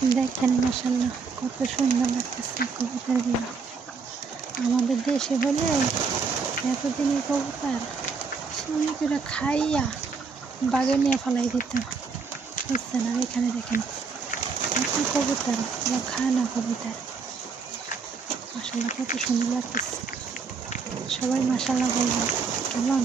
দেখেন মাশাআল্লাহ কত সুন্দর লাগতেছে কবুতরগুলো। আমাদের দেশে হলে এতদিনের কবুতর চুরি করে খাইয়া বাগে নিয়ে ফেলাই দিত, বুঝছেন। আর এখানে দেখেন কত কবুতর, ওরা খায় না কবুতর। মাশাআল্লাহ কত সুন্দর লাগতেছে, সবাই মাশাআল্লাহ বলবেন কেমন।